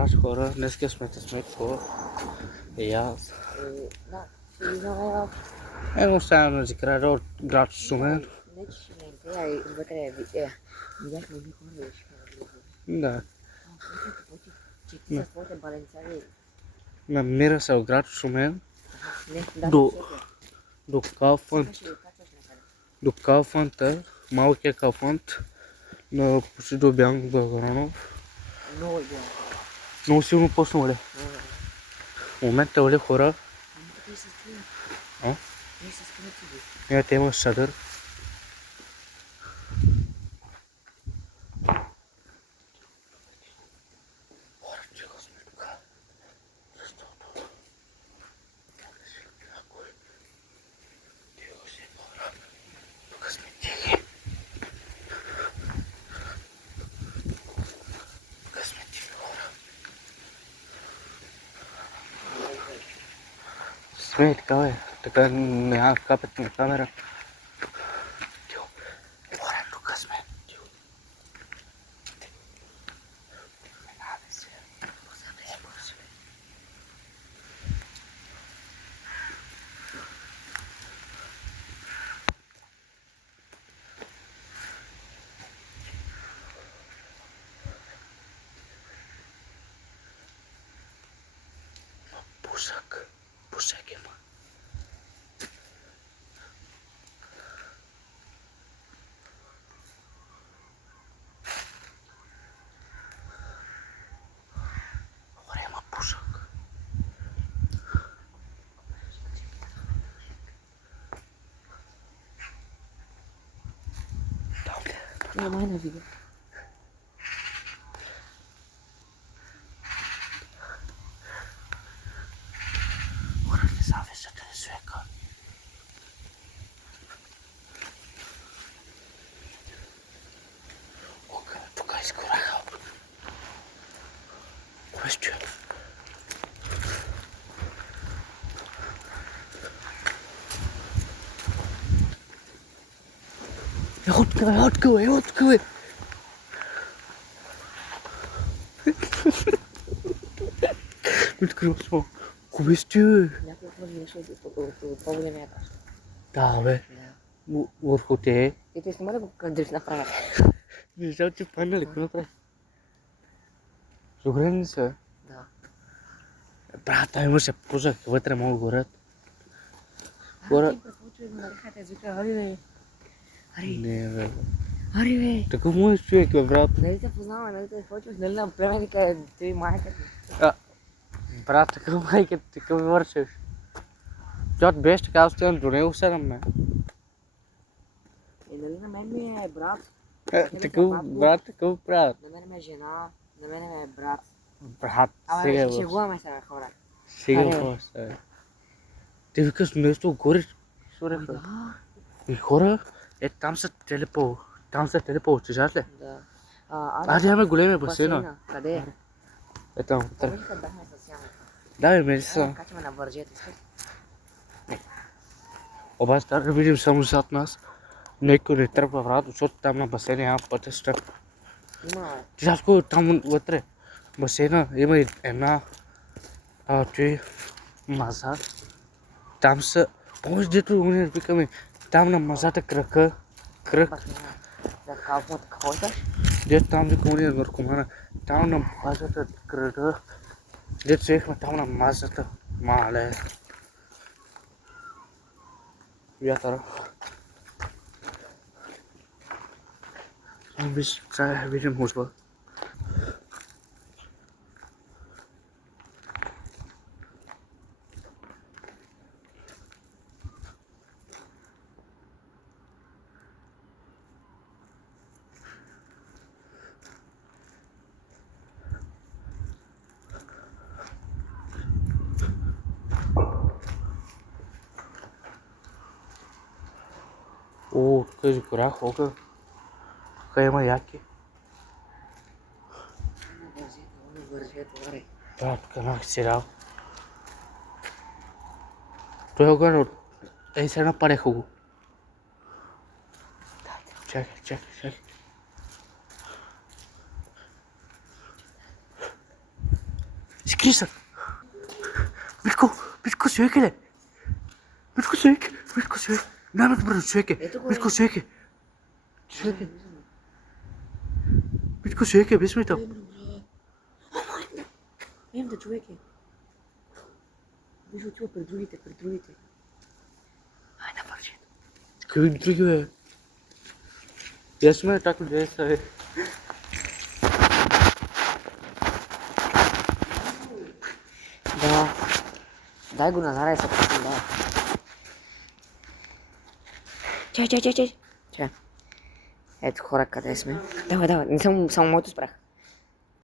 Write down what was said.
grać horror, dneska jsme po, já. Eu sam de criador grátis sumen. Da. Na mira sau grátis sumen. Do Kaufland, mau que Kaufland, no pusi do bianco do grano. Não se eu não posso olhar. Momento olhar horror. Eu tenho uma sadar. Sweet kau tekan यहाँ kamera. Pusak emang. Orang emang pusak. Yang mana video? Orang ni sampai sedang suka. Oke, tu guys kurang apa? Question. Hot go. Muito grosso. Question. Tahu be. Urkute. Itu sebenarnya bukan dari apa? Bisa cepat nak kenapa? Sukaran sih. Да. Brata ему se pusa que vuelve mau gorat. Ари, Такой мой човек, брат. нали те познаваме, нали те почваш, нали на племеника ти майка. Брат, такъв майка, такъв вършиш. Тот беше така стоян до него 7 ме. Нали на мен ми е брат. Такъв брат, такъв брат. На мен ми е жена, на мен ми е брат. Брат, Ама сега ще шегуваме се, хора. Сега въпрос. Ти викаш нещо горе. Да. И хора, там са телепо, чижаш ли? Да. Аде имаме големи басейна. Къде? Ето, Помниш къде бяхме с Яна? да, бе, мери са. Качваме на вържета, искаш? Обаче трябва да видим само зад нас. Некой не тръгва врат, защото там на басейна няма пътя стръп. Има, бе. Ти знаеш кой там вътре? Басейна има и една маза. Там са, помниш дето ние викаме, там на мазата кръг. За Kaufland, какво искаш? Дето там викаме ние наркомана. Там на мазата кръга. Дето седихме там на мазата. Мале. Вятъра. Виж, сега видим ужба. О, тук е гора, хога. Тук има яки. Да, тук е нах сирал. Той е огън от... Ей, сега напареха го. Чакай. Skrisa. Bitko sökele. Bitko sök. Namet bro söke. Bitko söke. Söke. Bitko söke besme tam. Vem da čovjeke. Vi šuću, pridružite. Ajde, parčet. Kevin drugi. Jesme tako desa. Da. Daj go nazaj, se prosim, da. Čaj. Eto, korak kada je sme. Давай, не само моето спрях.